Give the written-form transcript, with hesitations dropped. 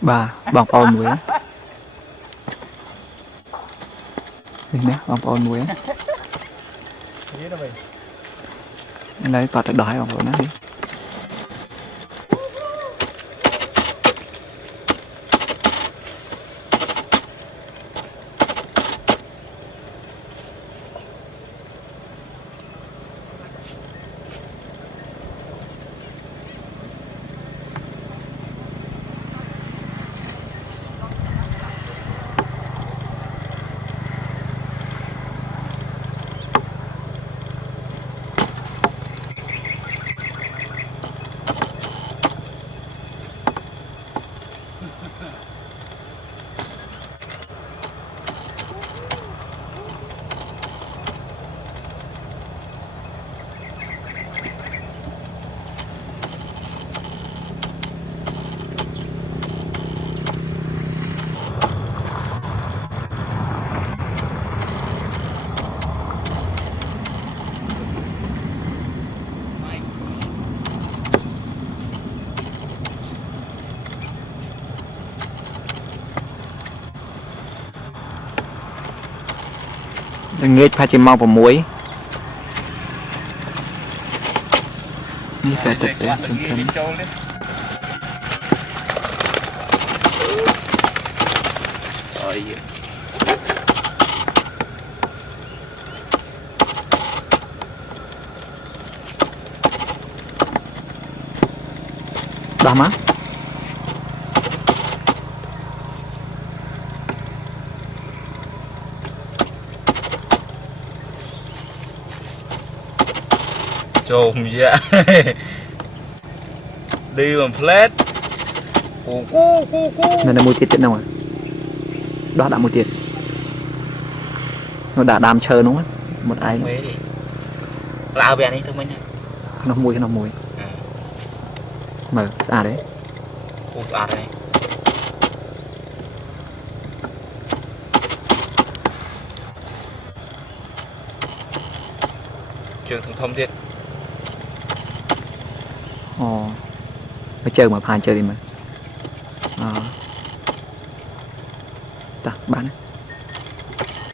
bà bằng ôn muối đi nè bằng ôn muối lấy tọt được đói bằng ôn nó đi nghe phải chỉ mong vào muốiนี่แปดเต็ดเลยเต็มๆđỏ má trộm dạ đi bằng flat này là mùi tiệt chết nào à đó đã mùi tiệt nó đã đam chờ đúng không một ai mấy đi lao về đi thôi mình nó mùi mở xa đấy ô à đây trường thông thiết ồ phải chơi mà phai chơi đi mà ta bán